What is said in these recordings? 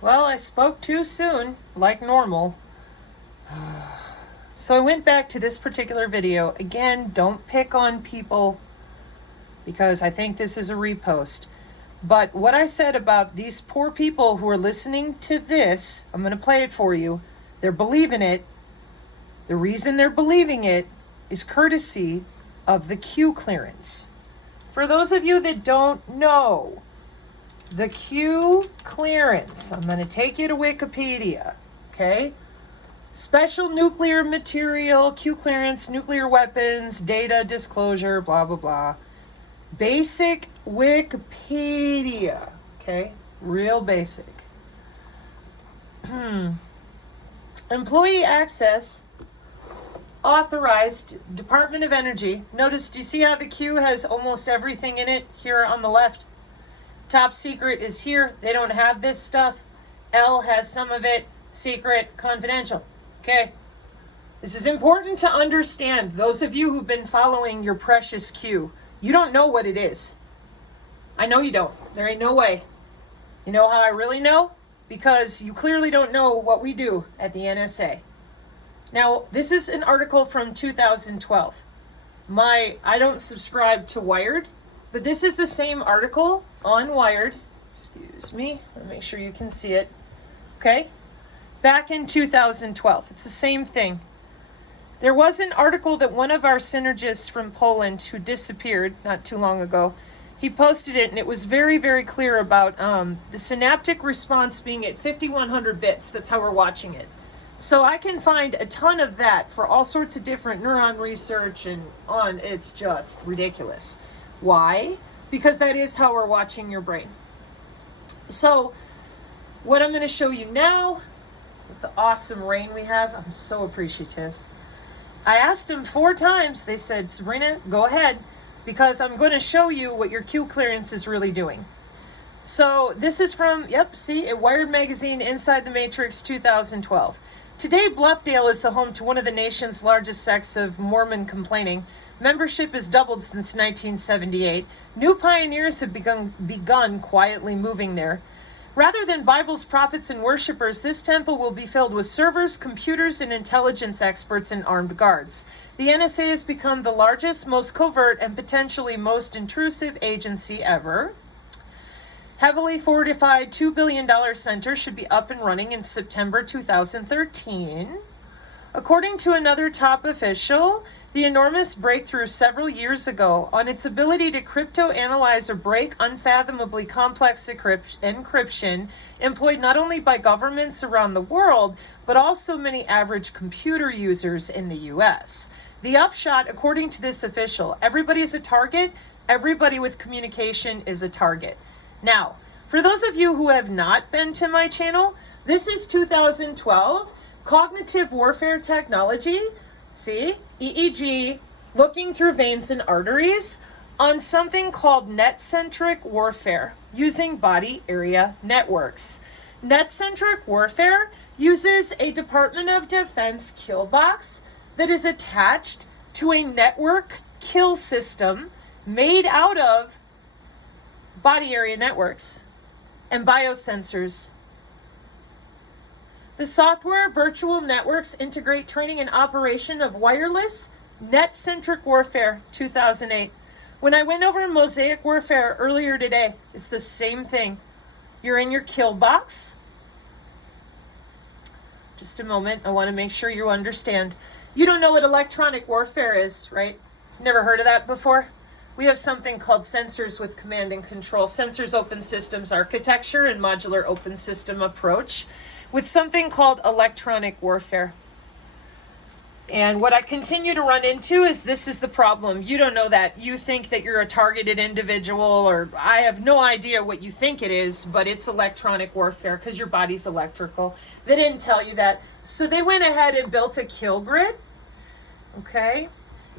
Well, I spoke too soon, like normal. So I went back to this particular video. Again, don't pick on people because I think this is a repost. But what I said about these poor people who are listening to this, I'm going to play it for you. They're believing it. The reason they're believing it is courtesy of the Q clearance. For those of you that don't know, the Q clearance, I'm going to take you to Wikipedia, okay? Special nuclear material, Q clearance, nuclear weapons, data disclosure, blah, blah, blah. Basic Wikipedia, okay? Real basic. Employee access, authorized, Department of Energy. Notice, do you see how the Q has almost everything in it here on the left? Top secret is here. They don't have this stuff. L has some of it. Secret, confidential. Okay? This is important to understand. Those of you who've been following your precious Q, you don't know what it is. I know you don't. There ain't no way. You know how I really know? Because you clearly don't know what we do at the NSA. Now, this is an article from 2012. I don't subscribe to Wired, but this is the same article on Wired. Excuse me. Let me make sure you can see it. Okay? Back in 2012. It's the same thing. There was an article that one of our synergists from Poland who disappeared not too long ago, he posted it, and it was very, very clear about the synaptic response being at 5100 bits. That's how we're watching it. So I can find a ton of that for all sorts of different neuron research and on. It's just ridiculous. Why? Because that is how we're watching your brain. So what I'm going to show you now, with the awesome rain we have, I'm so appreciative. I asked them 4 times. They said, Sabrina, go ahead, because I'm going to show you what your Q clearance is really doing. So this is from, Wired Magazine, Inside the Matrix, 2012. Today, Bluffdale is the home to one of the nation's largest sects of Mormon complaining. Membership has doubled since 1978. New pioneers have begun quietly moving there. Rather than Bible's prophets and worshipers, this temple will be filled with servers, computers, and intelligence experts and armed guards. The NSA has become the largest, most covert, and potentially most intrusive agency ever. Heavily fortified $2 billion center should be up and running in September 2013. According to another top official, the enormous breakthrough several years ago on its ability to crypto-analyze or break unfathomably complex encryption employed not only by governments around the world, but also many average computer users in the U.S. The upshot, according to this official, everybody is a target, everybody with communication is a target. Now, for those of you who have not been to my channel, this is 2012, cognitive warfare technology, see, EEG, looking through veins and arteries, on something called net-centric warfare, using body area networks. Net-centric warfare uses a Department of Defense kill box that is attached to a network kill system made out of body area networks and biosensors. The software virtual networks integrate training and operation of wireless net-centric warfare, 2008. When I went over Mosaic warfare earlier today, it's the same thing. You're in your kill box. Just a moment, I want to make sure you understand. You don't know what electronic warfare is, right? Never heard of that before? We have something called sensors with command and control. Sensors open systems architecture and modular open system approach with something called electronic warfare. And what I continue to run into is this is the problem. You don't know that. You think that you're a targeted individual, or I have no idea what you think it is, but it's electronic warfare because your body's electrical. They didn't tell you that. So they went ahead and built a kill grid. Okay?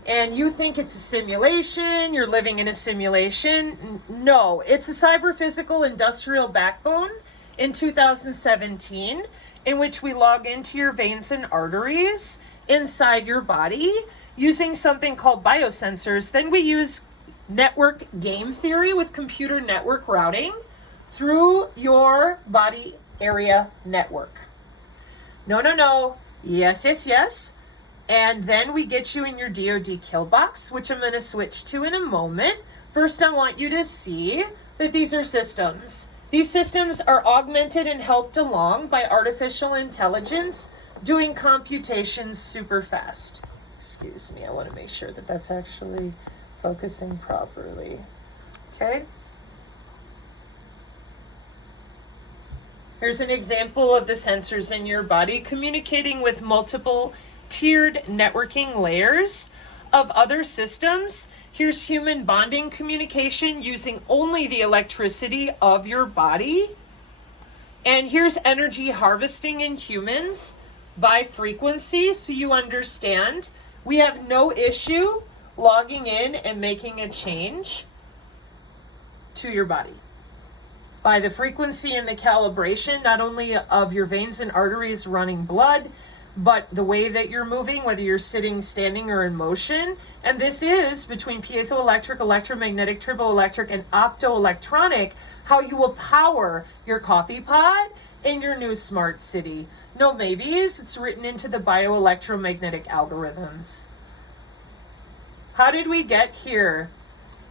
And you think it's a simulation, you're living in a simulation. No, it's a cyber-physical industrial backbone in 2017 in which we log into your veins and arteries inside your body using something called biosensors. Then we use network game theory with computer network routing through your body area network. No, no, no. Yes, yes, yes. And then we get you in your DoD kill box, which I'm going to switch to in a moment. First, I want you to see that these are systems. These systems are augmented and helped along by artificial intelligence doing computations super fast. Excuse me, I want to make sure that that's actually focusing properly. Okay. Here's an example of the sensors in your body communicating with multiple tiered networking layers of other systems. Here's human bonding communication using only the electricity of your body. And here's energy harvesting in humans by frequency, so you understand we have no issue logging in and making a change to your body by the frequency and the calibration, not only of your veins and arteries running blood, but the way that you're moving, whether you're sitting, standing, or in motion. And this is between piezoelectric, electromagnetic, triboelectric, and optoelectronic, how you will power your coffee pot in your new smart city. No maybes, it's written into the bioelectromagnetic algorithms. How did we get here?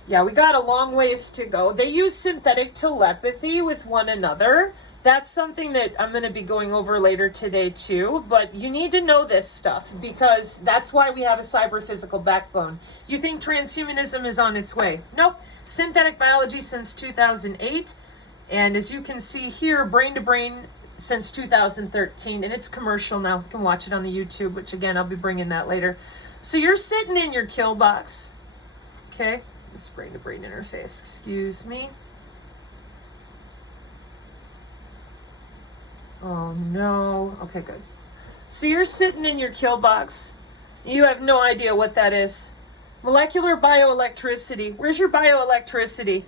Yeah, we got a long ways to go. They use synthetic telepathy with one another. That's something that I'm going to be going over later today too, but you need to know this stuff because that's why we have a cyber-physical backbone. You think transhumanism is on its way? Nope. Synthetic biology since 2008, and as you can see here, brain-to-brain since 2013, and it's commercial now. You can watch it on the YouTube, which again, I'll be bringing that later. So you're sitting in your kill box, okay? It's brain-to-brain interface, excuse me. Oh no, okay, good. So you're sitting in your kill box. You have no idea what that is. Molecular bioelectricity. Where's your bioelectricity?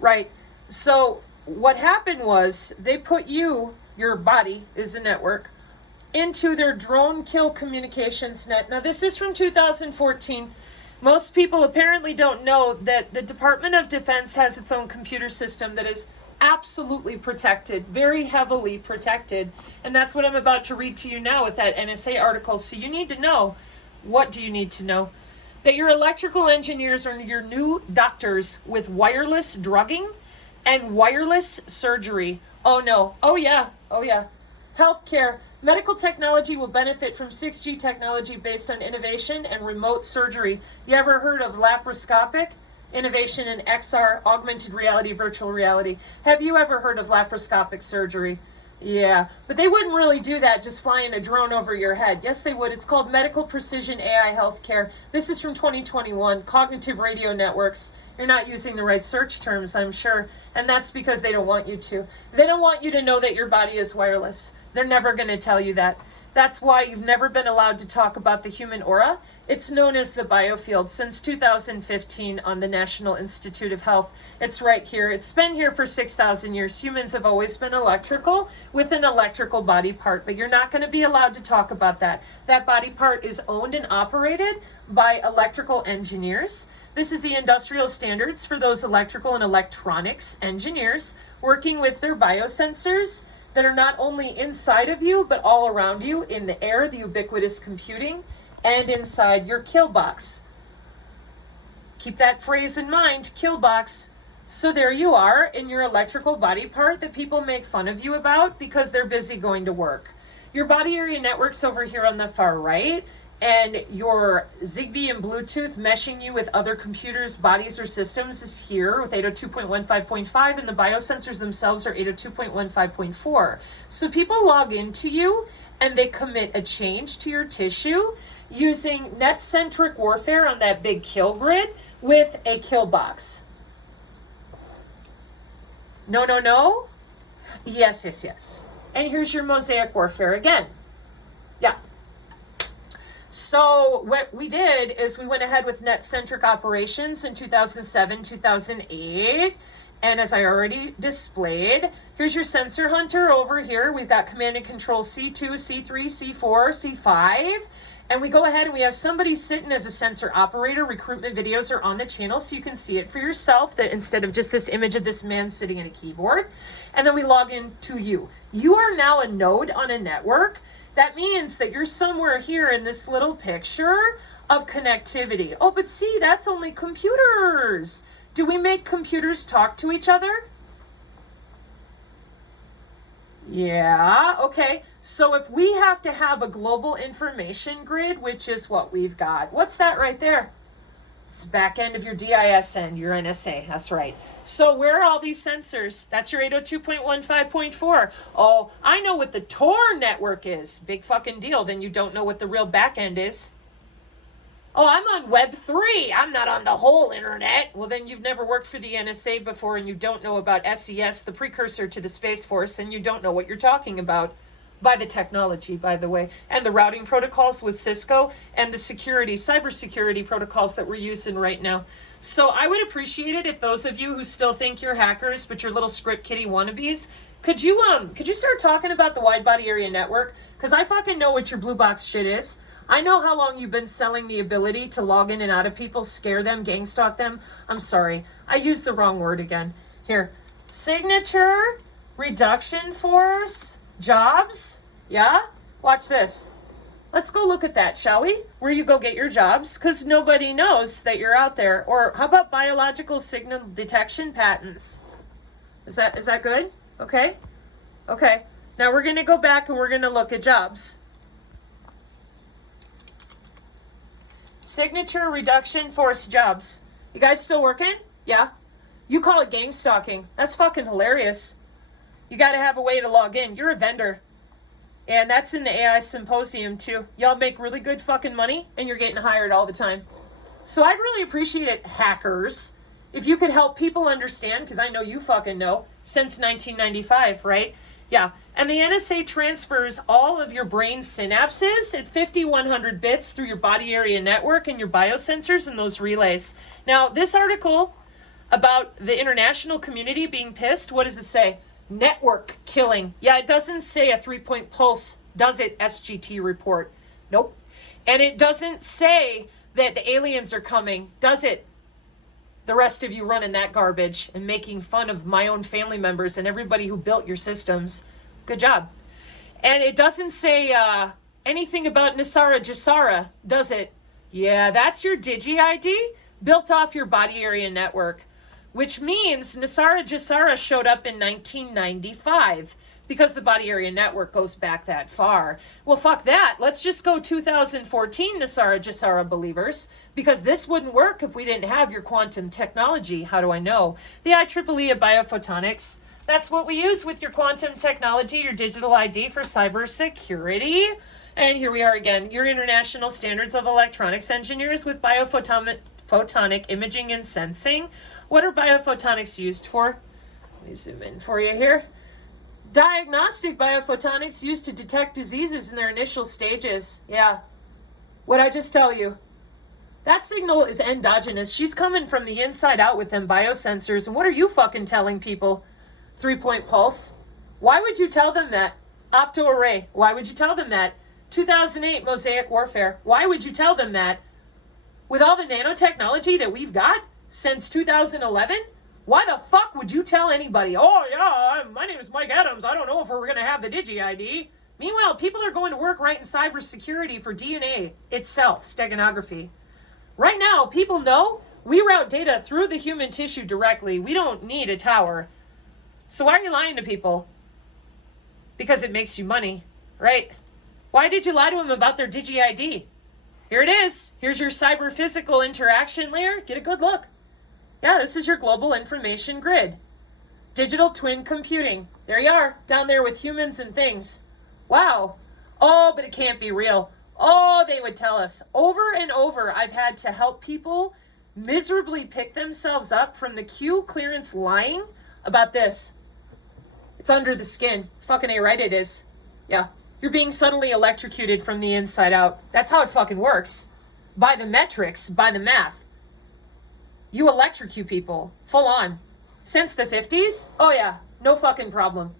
Right. So what happened was they put you, your body is a network, into their drone kill communications net. Now this is from 2014. Most people apparently don't know that the Department of Defense has its own computer system that is absolutely protected, very heavily protected. And that's what I'm about to read to you now with that NSA article. So you need to know, what do you need to know? That your electrical engineers are your new doctors with wireless drugging and wireless surgery. Oh no, oh yeah, oh yeah. Healthcare. Medical technology will benefit from 6G technology based on innovation and remote surgery. You ever heard of laparoscopic? Innovation in XR, augmented reality, virtual reality. Have you ever heard of laparoscopic surgery? Yeah, but they wouldn't really do that just flying a drone over your head. Yes, they would. It's called medical precision AI healthcare. This is from 2021, cognitive radio networks. You're not using the right search terms, I'm sure, and that's because they don't want you to. They don't want you to know that your body is wireless. They're never going to tell you that. That's why you've never been allowed to talk about the human aura. It's known as the biofield since 2015 on the National Institute of Health. It's right here. It's been here for 6,000 years. Humans have always been electrical with an electrical body part, but you're not going to be allowed to talk about that. That body part is owned and operated by electrical engineers. This is the industrial standards for those electrical and electronics engineers working with their biosensors that are not only inside of you, but all around you in the air, the ubiquitous computing, and inside your kill box. Keep that phrase in mind, kill box. So there you are in your electrical body part that people make fun of you about because they're busy going to work. Your body area network's over here on the far right, and your Zigbee and Bluetooth meshing you with other computers, bodies, or systems is here with 802.15.5, and the biosensors themselves are 802.15.4. So people log into you and they commit a change to your tissue using net-centric warfare on that big kill grid with a kill box. No, no, no? Yes, yes, yes. And here's your mosaic warfare again. Yeah. So what we did is we went ahead with net-centric operations in 2007, 2008. And as I already displayed, here's your sensor hunter over here. We've got command and control C2, C3, C4, C5. And we go ahead and we have somebody sitting as a sensor operator. Recruitment videos are on the channel so you can see it for yourself, that instead of just this image of this man sitting at a keyboard. and then we log in to you. You are now a node on a network. That means that you're somewhere here in this little picture of connectivity. Oh, but see, that's only computers. Do we make computers talk to each other? Yeah, okay. So if we have to have a global information grid, which is what we've got, what's that right there? It's the back end of your DISN, your NSA, that's right. So where are all these sensors? That's your 802.15.4. Oh, I know what the Tor network is. Big fucking deal. Then you don't know what the real back end is. Oh, I'm on Web 3. I'm not on the whole internet. Well, then you've never worked for the NSA before and you don't know about SES, the precursor to the Space Force, and you don't know what you're talking about. By the technology, by the way, and the routing protocols with Cisco and the cybersecurity protocols that we're using right now. So I would appreciate it if those of you who still think you're hackers, but you're little script kiddie wannabes, could you start talking about the wide body area network? Because I fucking know what your blue box shit is. I know how long you've been selling the ability to log in and out of people, scare them, gang stalk them. I'm sorry, I used the wrong word again. Here, signature, reduction force, jobs. Yeah? Watch this. Let's go look at that, shall we? Where you go get your jobs, because nobody knows that you're out there. Or how about biological signal detection patents? Is that good? Okay. Okay. Now we're going to go back and we're going to look at jobs. Signature reduction force jobs. You guys still working? Yeah. You call it gang stalking. That's fucking hilarious. You got to have a way to log in. You're a vendor. And that's in the AI symposium too. Y'all make really good fucking money and you're getting hired all the time. So I'd really appreciate it, hackers, if you could help people understand, because I know you fucking know, since 1995, right? Yeah. And the NSA transfers all of your brain synapses at 5100 bits through your body area network and your biosensors and those relays. Now, this article about the international community being pissed, what does it say? Network killing. Yeah, it doesn't say a 3-point pulse, does it? SGT report. Nope. And it doesn't say that the aliens are coming, does it? The rest of you running that garbage and making fun of my own family members and everybody who built your systems. Good job. And it doesn't say anything about Nisara Jasara, does it? Yeah, that's your Digi ID built off your body area network, which means Nisara Jasara showed up in 1995 because the body area network goes back that far. Well, fuck that. Let's just go 2014 Nisara Jasara believers, because this wouldn't work if we didn't have your quantum technology. How do I know? The IEEE of biophotonics. That's what we use with your quantum technology, your digital ID for cybersecurity. And here we are again, your International Standards of Electronics Engineers with biophotonic imaging and sensing. What are biophotonics used for? Let me zoom in for you here. Diagnostic biophotonics used to detect diseases in their initial stages. Yeah. What'd I just tell you? That signal is endogenous. She's coming from the inside out with them biosensors. And what are you fucking telling people? 3-point pulse. Why would you tell them that? Opto-array. Why would you tell them that? 2008 mosaic warfare. Why would you tell them that? With all the nanotechnology that we've got since 2011, why the fuck would you tell anybody, oh yeah, my name is Mike Adams, I don't know if we're going to have the Digi ID. Meanwhile, people are going to work right in cybersecurity for DNA itself, steganography. Right now, people know we route data through the human tissue directly. We don't need a tower. So why are you lying to people? Because it makes you money, right? Why did you lie to them about their Digi ID? Here it is. Here's your cyber-physical interaction layer. Get a good look. Yeah, this is your global information grid. Digital twin computing. There you are, down there with humans and things. Wow. Oh, but it can't be real. Oh, they would tell us. Over and over, I've had to help people miserably pick themselves up from the Q clearance lying about this. It's under the skin. Fucking A right it is. Yeah. You're being subtly electrocuted from the inside out. That's how it fucking works. By the metrics, by the math. You electrocute people, full on. Since the 50s? Oh yeah, no fucking problem.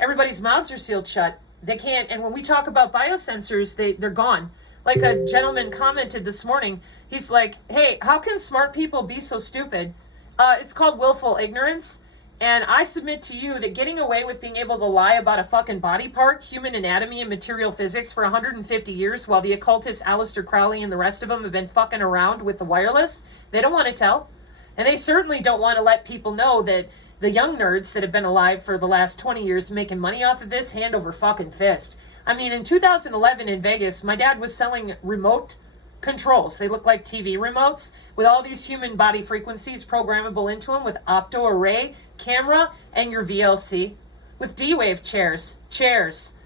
Everybody's mouths are sealed shut. They can't, and when we talk about biosensors, they're gone. Like a gentleman commented this morning, he's like, hey, how can smart people be so stupid? It's called willful ignorance. And I submit to you that getting away with being able to lie about a fucking body part, human anatomy, and material physics for 150 years while the occultist Aleister Crowley and the rest of them have been fucking around with the wireless, they don't want to tell. And they certainly don't want to let people know that the young nerds that have been alive for the last 20 years making money off of this hand over fucking fist. I mean, in 2011 in Vegas, my dad was selling remote controls. They look like TV remotes with all these human body frequencies programmable into them with opto array, camera, and your VLC. With D-Wave chairs.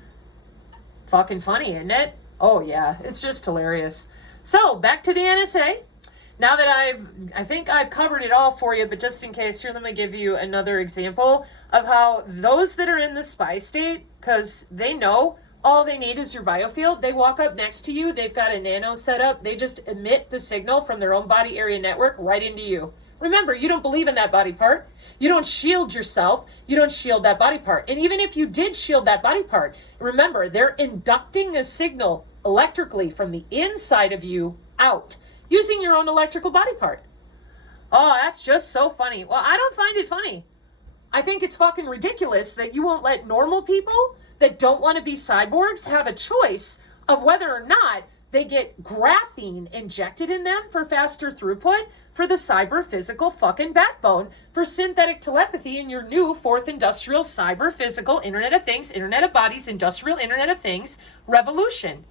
Fucking funny, isn't it? Oh yeah, it's just hilarious. So, back to the NSA. Now that I think I've covered it all for you, but just in case, here, let me give you another example of how those that are in the spy state, because they know all they need is your biofield. They walk up next to you. They've got a nano set up. They just emit the signal from their own body area network right into you. Remember, you don't believe in that body part. You don't shield yourself. You don't shield that body part. And even if you did shield that body part, remember, they're inducting a signal electrically from the inside of you out using your own electrical body part. Oh, that's just so funny. Well, I don't find it funny. I think it's fucking ridiculous that you won't let normal people that don't want to be cyborgs have a choice of whether or not they get graphene injected in them for faster throughput for the cyber physical fucking backbone for synthetic telepathy in your new fourth industrial cyber physical Internet of Things, Internet of Bodies, industrial Internet of Things revolution,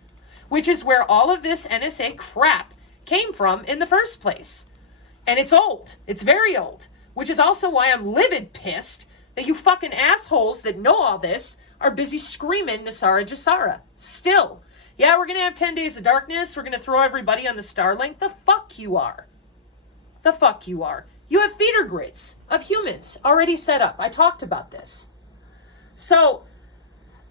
which is where all of this NSA crap came from in the first place. And it's old. It's very old, which is also why I'm livid pissed that you fucking assholes that know all this are busy screaming Nasara Jasara. Still. Yeah, we're going to have 10 days of darkness. We're going to throw everybody on the Starlink. The fuck you are. The fuck you are. You have feeder grids of humans already set up. I talked about this. So,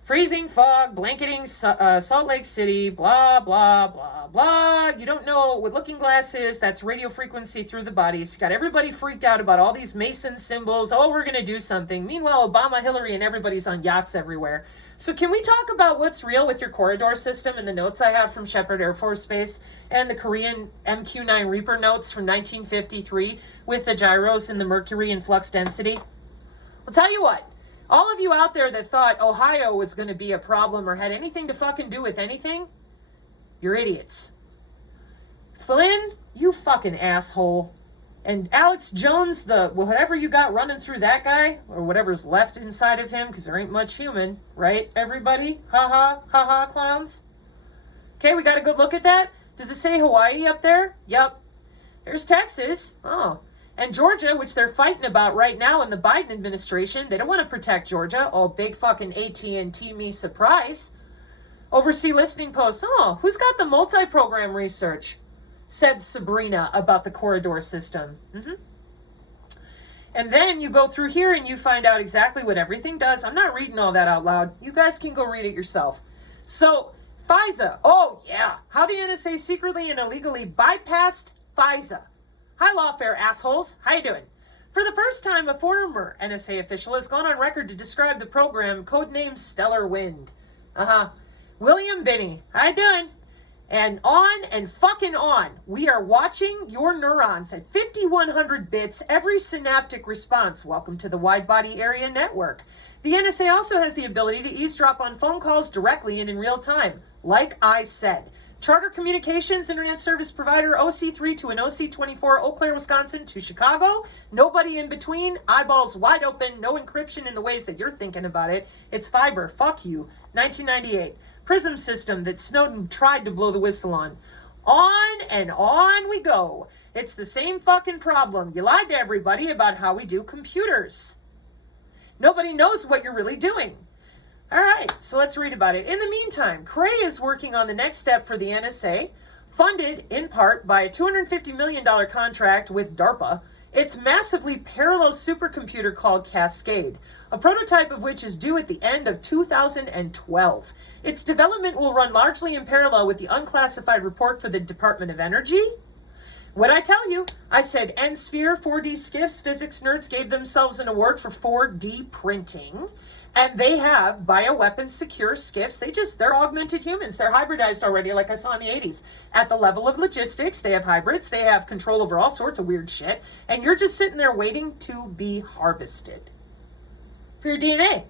freezing fog, blanketing Salt Lake City, blah, blah, blah, blah. You don't know what looking glass is. That's radio frequency through the body. So you got everybody freaked out about all these Mason symbols. Oh, we're going to do something. Meanwhile, Obama, Hillary, and everybody's on yachts everywhere. So can we talk about what's real with your corridor system and the notes I have from Shepherd Air Force Base and the Korean MQ-9 Reaper notes from 1953 with the gyros and the mercury and flux density? I'll tell you what. All of you out there that thought Ohio was going to be a problem or had anything to fucking do with anything, you're idiots. Flynn, you fucking asshole. And Alex Jones, the whatever you got running through that guy, or whatever's left inside of him, because there ain't much human, right, everybody? Ha-ha, clowns. Okay, we got a good look at that. Does it say Hawaii up there? Yup. There's Texas. Oh. And Georgia, which they're fighting about right now in the Biden administration. They don't want to protect Georgia. Oh, big fucking AT&T me surprise. Oversee listening posts. Oh, who's got the multi-program research? Said Sabrina about the corridor system. And then you go through here and you find out exactly what everything does. I'm not reading all that out loud. You guys can go read it yourself. So, FISA. Oh, yeah. How the NSA secretly and illegally bypassed FISA. Hi, lawfare assholes. How you doing? For the first time, a former NSA official has gone on record to describe the program codenamed Stellar Wind. William Binney. How you doing? And on and fucking on. We are watching your neurons at 5100 bits every synaptic response. Welcome to the Wide Body Area Network. The NSA also has the ability to eavesdrop on phone calls directly and in real time. Like I said. Charter Communications, Internet Service Provider, OC3 to an OC24, Eau Claire, Wisconsin to Chicago. Nobody in between. Eyeballs wide open. No encryption in the ways that you're thinking about it. It's fiber. Fuck you. 1998. Prism system that Snowden tried to blow the whistle on. On and on we go. It's the same fucking problem. You lied to everybody about how we do computers. Nobody knows what you're really doing. All right, so let's read about it. In the meantime, Cray is working on the next step for the NSA, funded in part by a $250 million contract with DARPA. Its massively parallel supercomputer called Cascade, a prototype of which is due at the end of 2012. Its development will run largely in parallel with the unclassified report for the Department of Energy. What'd I tell you? I said N-Sphere 4D skiffs. Physics nerds gave themselves an award for 4D printing. And they have bioweapons secure skiffs. They're augmented humans. They're hybridized already, like I saw in the 80s. At the level of logistics, they have hybrids. They have control over all sorts of weird shit. And you're just sitting there waiting to be harvested. for your DNA.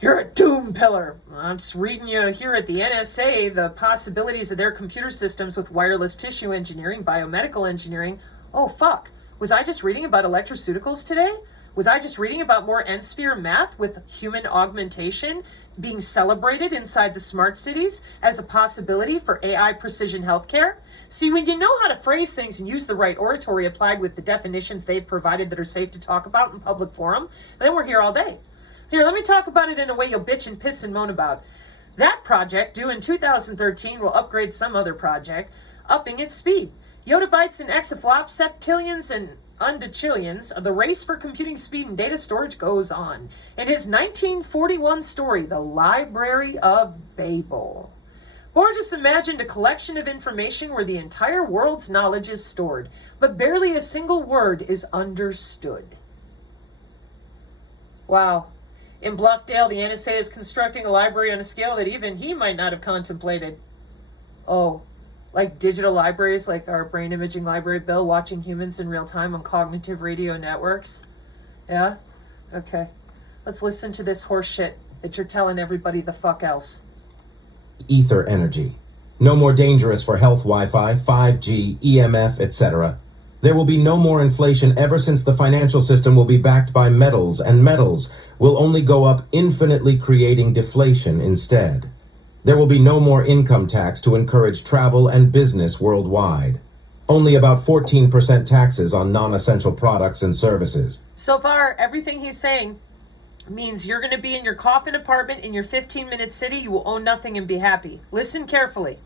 You're a doom pillar. I'm just reading you here at the NSA, the possibilities of their computer systems with wireless tissue engineering, biomedical engineering. Oh, fuck. Was I just reading about electroceuticals today? Was I just reading about more N-sphere math with human augmentation being celebrated inside the smart cities as a possibility for AI precision healthcare? See, when you know how to phrase things and use the right oratory applied with the definitions they've provided that are safe to talk about in public forum, then we're here all day. Here, let me talk about it in a way you'll bitch and piss and moan about. That project, due in 2013, will upgrade some other project, upping its speed. Yottabytes and exaflops, septillions and undecillions, the race for computing speed and data storage goes on. In his 1941 story, The Library of Babel, Borges imagined a collection of information where the entire world's knowledge is stored, but barely a single word is understood. Wow. In Bluffdale, the NSA is constructing a library on a scale that even he might not have contemplated. Oh, like digital libraries like our brain imaging library, Bill, watching humans in real time on cognitive radio networks. Yeah? Okay. Let's listen to this horse shit that you're telling everybody the fuck else. Ether energy. No more dangerous for health Wi-Fi, 5G, EMF, etc. There will be no more inflation ever since the financial system will be backed by metals, and metals will only go up infinitely, creating deflation instead. There will be no more income tax to encourage travel and business worldwide. Only about 14% taxes on non-essential products and services. So far, everything he's saying means you're going to be in your coffin apartment in your 15-minute city. You will own nothing and be happy. Listen carefully.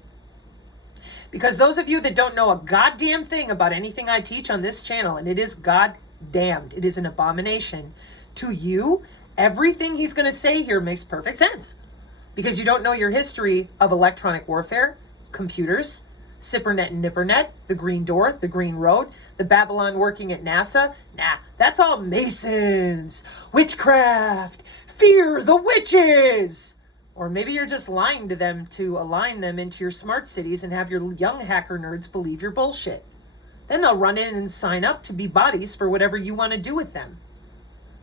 Because those of you that don't know a goddamn thing about anything I teach on this channel, and it is goddamned, it is an abomination, to you, everything he's going to say here makes perfect sense. Because you don't know your history of electronic warfare, computers, Cybernet and Nippernet, the Green Door, the Green Road, the Babylon working at NASA. Nah, that's all Masons, witchcraft, fear the witches. Or maybe you're just lying to them to align them into your smart cities and have your young hacker nerds believe your bullshit. Then they'll run in and sign up to be bodies for whatever you want to do with them.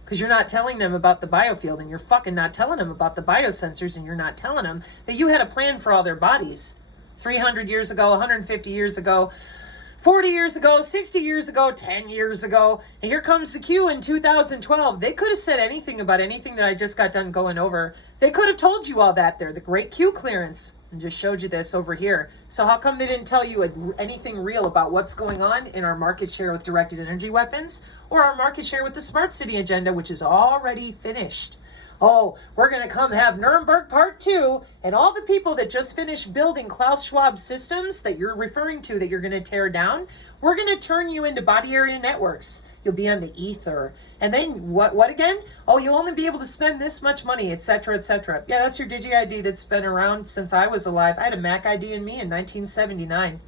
Because you're not telling them about the biofield, and you're fucking not telling them about the biosensors, and you're not telling them that you had a plan for all their bodies. 300 years ago, 150 years ago, 40 years ago, 60 years ago, 10 years ago, and here comes the Q in 2012. They could have said anything about anything that I just got done going over. They could have told you all that there, the great Q clearance, and just showed you this over here. So how come they didn't tell you anything real about what's going on in our market share with directed energy weapons, or our market share with the smart city agenda, which is already finished? Oh, we're going to come have Nuremberg Part 2, and all the people that just finished building Klaus Schwab systems that you're referring to that you're going to tear down, we're going to turn you into body area networks. You'll be on the ether. And then, what again? Oh, you'll only be able to spend this much money, etc., etc. Yeah, that's your Digi ID that's been around since I was alive. I had a Mac ID in me in 1979.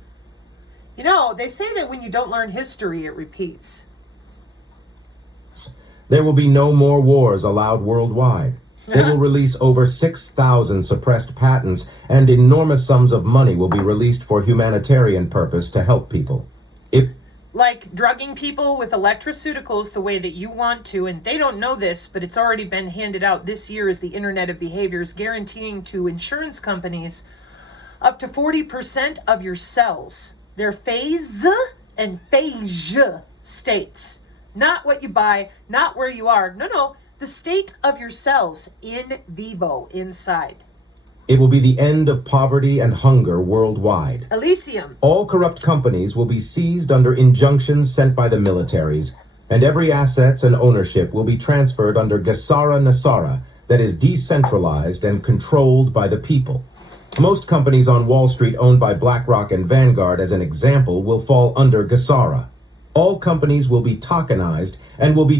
You know, they say that when you don't learn history, it repeats. There will be no more wars allowed worldwide. They will release over 6,000 suppressed patents, and enormous sums of money will be released for humanitarian purpose to help people. Like drugging people with electroceuticals the way that you want to, and they don't know this, but it's already been handed out this year as the Internet of Behaviors, guaranteeing to insurance companies up to 40% of your cells, their phase and phage states. Not what you buy, not where you are. No, the state of your cells in vivo, inside. It will be the end of poverty and hunger worldwide. Elysium. All corrupt companies will be seized under injunctions sent by the militaries, and every assets and ownership will be transferred under Gesara Nasara, that is decentralized and controlled by the people. Most companies on Wall Street owned by BlackRock and Vanguard, as an example, will fall under Gesara. All companies will be tokenized and will be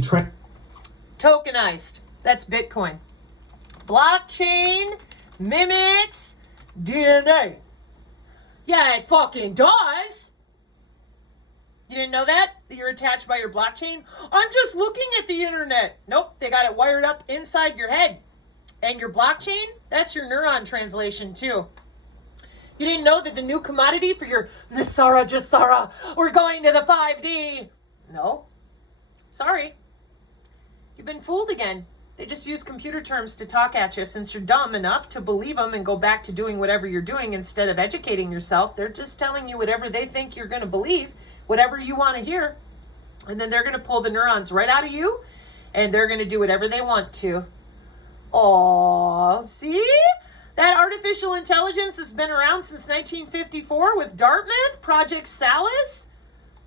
tokenized. That's Bitcoin. Blockchain mimics DNA. Yeah, it fucking does. You didn't know that? That you're attached by your blockchain? I'm just looking at the internet. Nope, they got it wired up inside your head. And your blockchain, that's your neuron translation too. You didn't know that the new commodity for your Nisara Jasara, we're going to the 5D. No. Sorry. You've been fooled again. They just use computer terms to talk at you. Since you're dumb enough to believe them and go back to doing whatever you're doing instead of educating yourself, they're just telling you whatever they think you're going to believe, whatever you want to hear. And then they're going to pull the neurons right out of you, and they're going to do whatever they want to. Oh, see? That artificial intelligence has been around since 1954 with Dartmouth, Project Salus.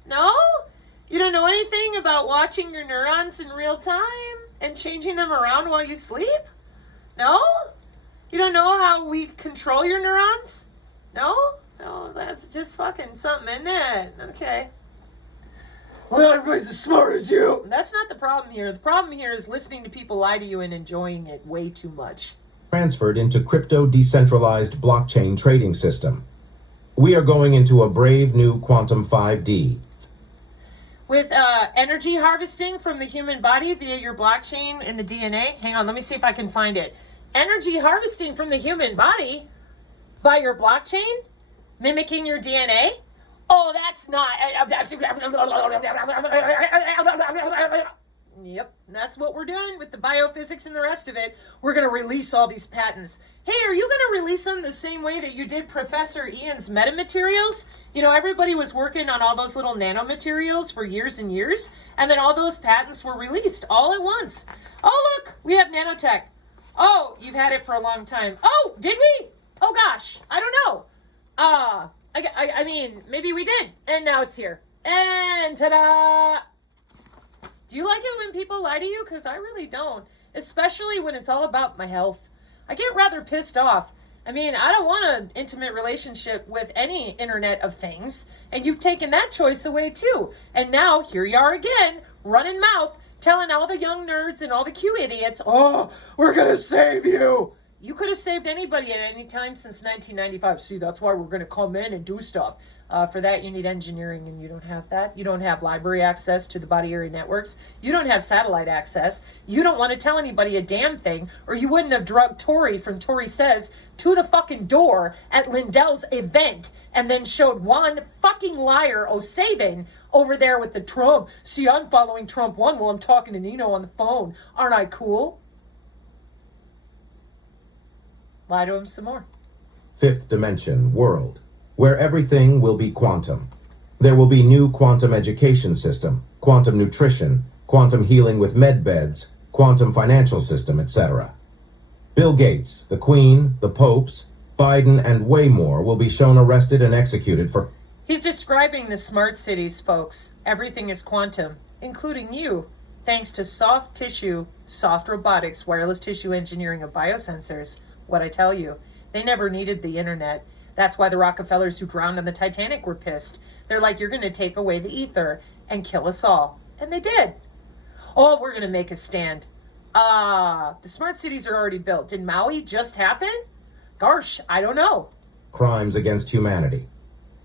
No? You don't know anything about watching your neurons in real time and changing them around while you sleep? No? You don't know how we control your neurons? No? No, that's just fucking something, isn't it? Okay. Well, not everybody's as smart as you. That's not the problem here. The problem here is listening to people lie to you and enjoying it way too much. Transferred into crypto decentralized blockchain trading system. We are going into a brave new quantum 5D. With energy harvesting from the human body via your blockchain in the DNA. Hang on, let me see if I can find it. Energy harvesting from the human body by your blockchain? Mimicking your DNA? Oh, that's not... Yep, that's what we're doing with the biophysics and the rest of it. We're going to release all these patents. Hey, are you going to release them the same way that you did Professor Ian's metamaterials? You know, everybody was working on all those little nanomaterials for years and years, and then all those patents were released all at once. Oh, look, we have nanotech. Oh, you've had it for a long time. Oh, did we? Oh, gosh, I don't know. I mean, maybe we did, and now it's here. And ta-da! Do you like it when people lie to you? Because I really don't. Especially when it's all about my health. I get rather pissed off. I mean, I don't want an intimate relationship with any internet of things. And you've taken that choice away too. And now, here you are again, running mouth, telling all the young nerds and all the Q idiots, oh, we're going to save you. You could have saved anybody at any time since 1995. See, that's why we're going to come in and do stuff. For that, you need engineering, and you don't have that. You don't have library access to the body area networks. You don't have satellite access. You don't want to tell anybody a damn thing, or you wouldn't have drugged Tori from Tori Says to the fucking door at Lindell's event and then showed one fucking liar, O'Savin, over there with the Trump. See, I'm following Trump 1 while I'm talking to Nino on the phone. Aren't I cool? Lie to him some more. Fifth dimension world, where everything will be quantum. There will be new quantum education system, quantum nutrition, quantum healing with med beds, quantum financial system, etc. Bill Gates, the Queen, the popes, Biden, and way more will be shown arrested and executed for... He's describing the smart cities, folks. Everything is quantum, including you, thanks to soft tissue, soft robotics, wireless tissue engineering of biosensors. What I tell you, they never needed the internet. That's why the Rockefellers who drowned on the Titanic were pissed. They're like, you're going to take away the ether and kill us all. And they did. Oh, we're going to make a stand. The smart cities are already built. Did Maui just happen? Gosh, I don't know. Crimes against humanity.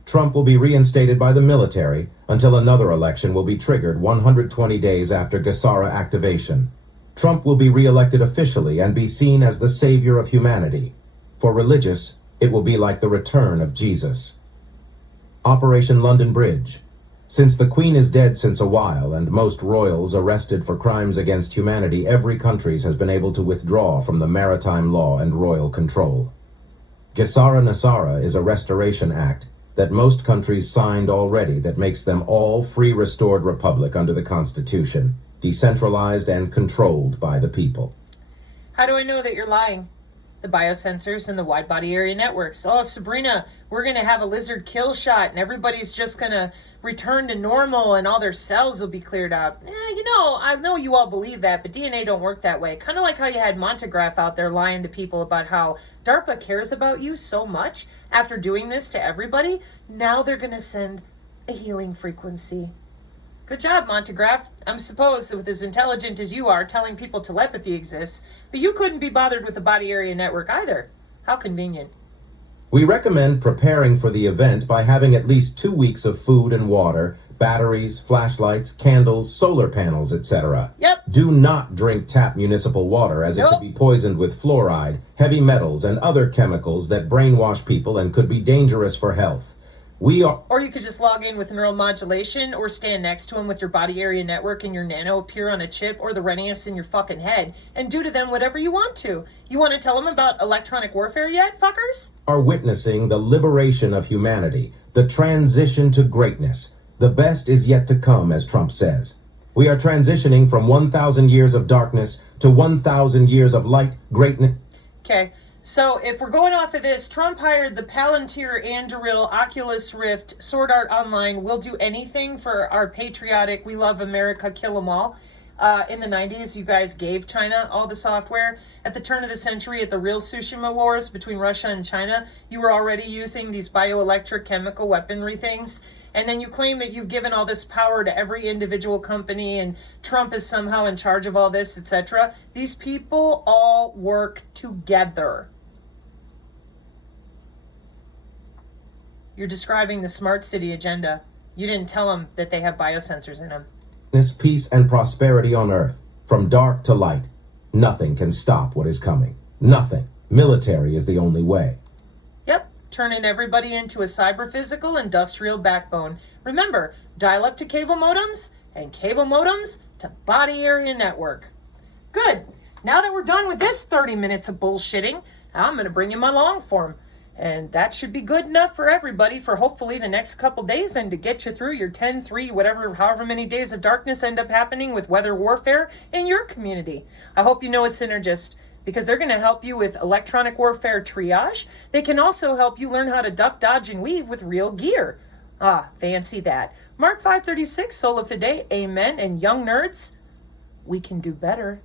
Trump will be reinstated by the military until another election will be triggered 120 days after GESARA activation. Trump will be re-elected officially and be seen as the savior of humanity. For religious, it will be like the return of Jesus. Operation London Bridge. Since the Queen is dead since a while and most royals arrested for crimes against humanity, every country has been able to withdraw from the maritime law and royal control. GESARA Nasara is a restoration act that most countries signed already that makes them all free restored republic under the Constitution, decentralized and controlled by the people. How do I know that you're lying? The biosensors and the wide body area networks. Oh, Sabrina, we're going to have a lizard kill shot and everybody's just going to return to normal and all their cells will be cleared out. I know you all believe that, but DNA don't work that way. Kind of like how you had Montegraph out there lying to people about how DARPA cares about you so much after doing this to everybody. Now they're going to send a healing frequency. Good job, Montegraph. I'm supposed with as intelligent as you are, telling people telepathy exists, but you couldn't be bothered with the body area network either. How convenient. We recommend preparing for the event by having at least 2 weeks of food and water, batteries, flashlights, candles, solar panels, etc. Yep. Do not drink tap municipal water as it could be poisoned with fluoride, heavy metals, and other chemicals that brainwash people and could be dangerous for health. We are... Or you could just log in with neuromodulation or stand next to them with your body area network and your nano appear on a chip or the Renius in your fucking head and do to them whatever you want to. You want to tell them about electronic warfare yet, fuckers? Are witnessing the liberation of humanity, the transition to greatness. The best is yet to come, as Trump says. We are transitioning from 1,000 years of darkness to 1,000 years of light, greatness. Okay. So if we're going off of this, Trump hired the Palantir, Anduril, Oculus Rift, Sword Art Online, will do anything for our patriotic, we love America, kill 'em all. In the 90s, you guys gave China all the software. At the turn of the century, at the real Tsushima Wars between Russia and China, you were already using these bioelectric chemical weaponry things. And then you claim that you've given all this power to every individual company and Trump is somehow in charge of all this, etc. These people all work together. You're describing the smart city agenda. You didn't tell them that they have biosensors in them. Peace and prosperity on earth, from dark to light. Nothing can stop what is coming. Nothing. Military is the only way. Yep, turning everybody into a cyber-physical industrial backbone. Remember, dial-up to cable modems and cable modems to body area network. Good. Now that we're done with this 30 minutes of bullshitting, I'm going to bring you my long form. And that should be good enough for everybody for hopefully the next couple days and to get you through your 10, 3, whatever, however many days of darkness end up happening with weather warfare in your community. I hope you know a synergist because they're going to help you with electronic warfare triage. They can also help you learn how to duck, dodge, and weave with real gear. Ah, fancy that. Mark 536, Sola Fide, Amen, and young nerds, we can do better.